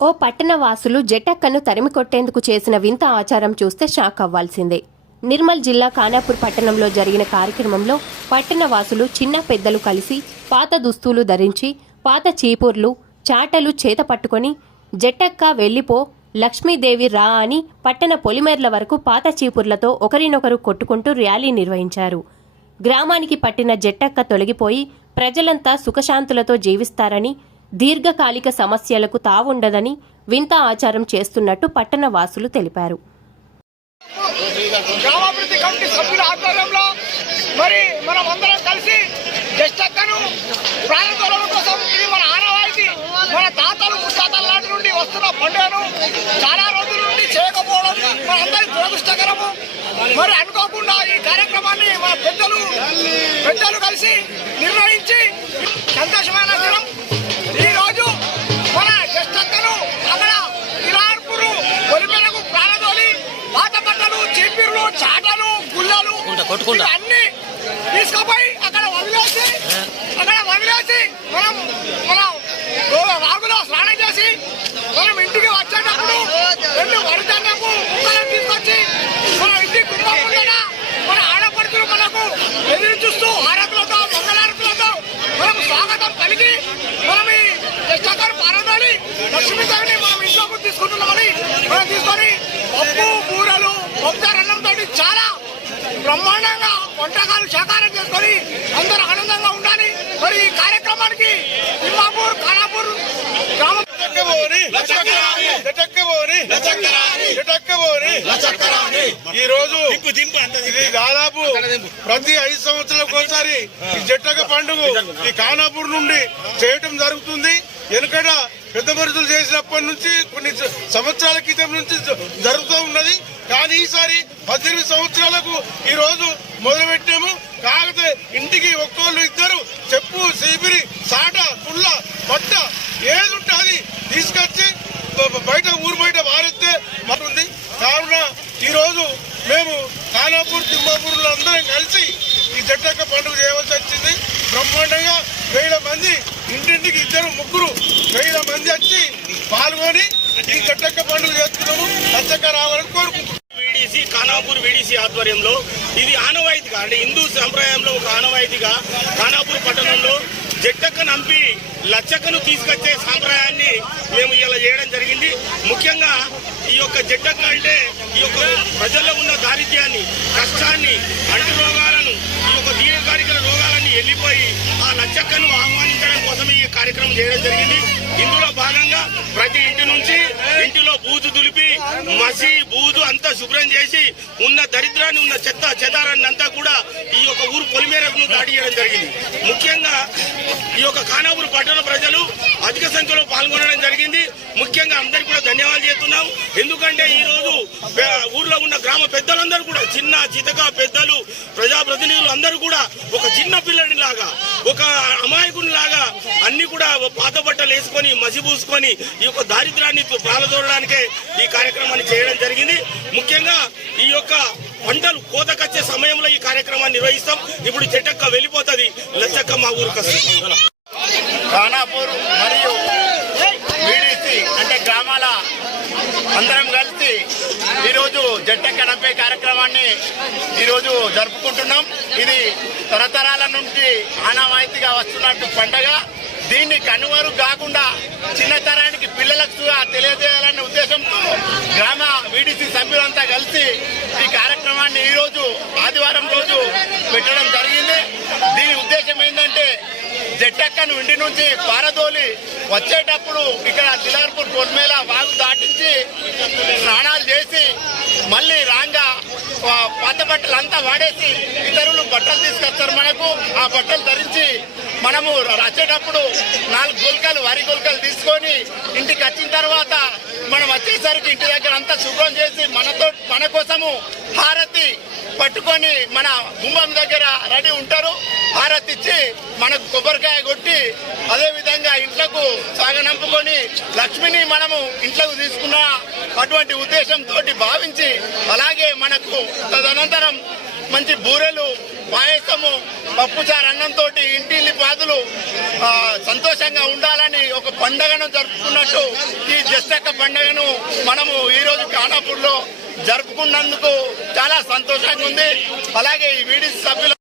ఓ పట్టణవాసులు జటక్కను తరిమి కొట్టేందుకు చేసిన వింత ఆచారం చూస్తే షాక్ అవ్వాల్సిందే. నిర్మల్ జిల్లా ఖానాపూర్ పట్టణంలో జరిగిన కార్యక్రమంలో పట్టణ వాసులు చిన్న పెద్దలు కలిసి పాత దుస్తులు ధరించి పాత చీపుర్లు చాటలు చేత పట్టుకొని జట్టక్క వెళ్ళిపో లక్ష్మీదేవి రా అని పట్టణ పొలిమేర్ల వరకు పాత చీపుర్లతో ఒకరినొకరు కొట్టుకుంటూ ర్యాలీ నిర్వహించారు. గ్రామానికి పట్టిన జట్టక్క తొలగిపోయి ప్రజలంతా సుఖశాంతులతో జీవిస్తారని దీర్ఘకాలిక సమస్యలకు తావుండదని వింత ఆచారం చేస్తున్నట్టు పట్టణ వాసులు తెలిపారు. మరి మనం అందరం కలిసి కోసం ఇది మన ఆనవాయితీ. మన తాతలు ముత్తాతల నాటి నుండి వస్తున్న పండుగను చాలా రోజుల నుండి చేయకపోవడం మనందరి దురదృష్టకరము. మరి అనుకోకుండా ఈ కార్యక్రమాన్ని పెద్దలు పెద్దలు కలిసి నిర్వహించి సంతోషమైన దినం చాటలు కొట్టుకుంటా. అన్ని తీసుకుపోయి అక్కడ వదిలేసి అక్కడ వదిలేసి మనం మనం రాగులో స్నానం చేసి మనం ఇంటికి వచ్చేటప్పుడు రెండు వరిదండకు కుక్కలను తీసుకొచ్చి మన ఇంటి కుంభకుండా మన ఆడపడుతులు మనకు ఎదురు చూస్తూ హారతులతో మంగళారతులతో మనకు స్వాగతం పలికి మనం ఈ చక్కర పారదోలి లక్ష్మీదేవిని మనం ఇంట్లోకి తీసుకుంటున్నామని మనం తీసుకొని పప్పు కూరలు చాలా బ్రహ్మాండంగా వంటకాలు శాకారం చేసుకొని అందరూ ఆనందంగా ఉండాలి. మరి ఈ కార్యక్రమానికి తిమ్మాపూర్ ఖానాపూర్ గ్రామం ఈ రోజు ఇది దాదాపు ప్రతి ఐదు సంవత్సరాలకు ఒకసారి ఈ జట్టక పండుగ ఈ ఖానాపూర్ నుండి చేయటం జరుగుతుంది. వెనుకట పెద్ద మనుషులు చేసినప్పటి నుంచి కొన్ని సంవత్సరాల క్రితం నుంచి జరుగుతూ ఉన్నది. కానీ ఈసారి పద్దెనిమిది సంవత్సరాలకు ఈ రోజు మొదలుపెట్టాము. కాకపోతే ఇంటికి ఒక్కోళ్ళు ఇద్దరు చెప్పు సీపిరి సాట పుల్ల పట్ట ఏది ఉంటే అది తీసుకొచ్చి బయట ఊరు బయట మారిస్తే మారుంది కావున ఈరోజు మేము ఖానాపూర్ తిమ్మాపూర్లో అందరం కలిసి ఈ జట్టక్క పండుగ చేయవలసి వచ్చింది. బ్రహ్మాండంగా వేల మంది ఇంటింటికి ఇద్దరు ముగ్గురు వేల మంది వచ్చి పాల్గొని ఈ జట్టక్క పండుగ చేస్తున్నాము. లచ్చక్క రావాలని కోరుకుంటున్నాం వీడీసీ ఖానాపూర్ వీడీసీ ఆధ్వర్యంలో ఇది ఆనవాయితీగా అంటే హిందూ సంప్రదాయంలో ఒక ఆనవాయితీగా ఖానాపూర్ పట్టణంలో జట్టక్క నంపి లచ్చక్కను తీసుకొచ్చే సాంప్రదాయాన్ని మేము ఇలా చేయడం జరిగింది. ముఖ్యంగా ఈ యొక్క జట్టక్క అంటే ఈ యొక్క ప్రజల్లో ఉన్న దారిద్ర్యాన్ని కష్టాన్ని అంటు రోగాలను ఈ యొక్క దీర్ఘకాలిక రోగాలన్నీ వెళ్ళిపోయి ఆ లచ్చక్కను ఆహ్వానించడం కోసం ఈ కార్యక్రమం చేయడం జరిగింది. ఇందులో భాగంగా ప్రతి ఇంటి నుంచి మసి బూజు అంతా శుభ్రం చేసి ఉన్న దరిద్రాన్ని ఉన్న చెత్త చెదారాన్ని అంతా కూడా ఈ యొక్క ఊరు పొలిమేరకు దాడి చేయడం జరిగింది. ముఖ్యంగా ఈ యొక్క ఖానాపూర్ పట్టణ ప్రజలు అధిక సంఖ్యలో పాల్గొనడం జరిగింది. ముఖ్యంగా అందరికీ కూడా ధన్యవాదాలు చేస్తున్నాం. ఎందుకంటే ఈ రోజు ఊర్లో ఉన్న గ్రామ పెద్దలందరూ కూడా చిన్న చితక పెద్దలు ప్రజాప్రతినిధులు అందరూ కూడా ఒక చిన్న పిల్లడి లాగా ఒక అమాయకుని లాగా అన్ని కూడా పాత బట్టలు వేసుకొని మసి పూసుకొని ఈ యొక్క దారిద్రాన్ని పాలదోడడానికే ఈ కార్యక్రమాన్ని చేయడం జరిగింది. ముఖ్యంగా ఈ యొక్క పంటలు కోతకొచ్చే సమయంలో ఈ కార్యక్రమాన్ని నిర్వహిస్తాం. ఇప్పుడు చెట్టక్క వెళ్ళిపోతుంది. లచ్చక్క మా ఊరికి వస్తుంది. ఖానాపూర్ మరియు వీడిసి అంటే గ్రామాల అందరం కలిసి ఈరోజు జట్టెక్క కనపే కార్యక్రమాన్ని ఈరోజు జరుపుకుంటున్నాం. ఇది తరతరాల నుంచి ఆనవాయితీగా వస్తున్నట్టు పండగ. దీన్ని కనుమరు కాకుండా చిన్న తరానికి పిల్లలకు తెలియజేయాలనే ఉద్దేశంతో గ్రామ వీడిసి సభ్యులంతా కలిసి ఈ కార్యక్రమాన్ని ఈరోజు ఆదివారం రోజు పెట్టడం జరిగింది. దీని ఉద్దేశం ఏంటంటే జట్టక్కను ఇంటి నుంచి పారదోలి వచ్చేటప్పుడు ఇక్కడ దిలార్పూర్ కొర్మేల వాగు దాటించి స్నానాలు చేసి మళ్ళీ రాంగా పాత బట్టలు అంతా వాడేసి ఇతరులు బట్టలు తీసుకొస్తారు మనకు. ఆ బట్టలు ధరించి మనము వచ్చేటప్పుడు నాలుగు గుల్కలు వరి గుల్కలు తీసుకొని ఇంటికి వచ్చిన తర్వాత మనం వచ్చేసరికి ఇంటి దగ్గర అంతా శుభ్రం చేసి మనతో మన కోసము హారతి పట్టుకొని మన గుమ్మం దగ్గర రెడీ ఉంటారు. హారతి ఇచ్చి మనకు కొబ్బరికాయ కొట్టి అదేవిధంగా ఇంట్లకు సాగనంపుకొని లక్ష్మిని మనము ఇంట్లోకి తీసుకున్న అటువంటి ఉద్దేశంతో భావించి అలాగే మనకు తదనంతరం మంచి బూరెలు పాయసము పప్పుచారు అన్నంతో ఇంటిల్లి పాదులు ఆ, సంతోషంగా ఉండాలని ఒక పండగను జరుపుకున్నట్టు ఈ జస్టక్క పండుగను మనము ఈ రోజు జరుపుకున్నందుకు చాలా సంతోషంగా ఉంది. అలాగే ఈ వీడి సభ్యుల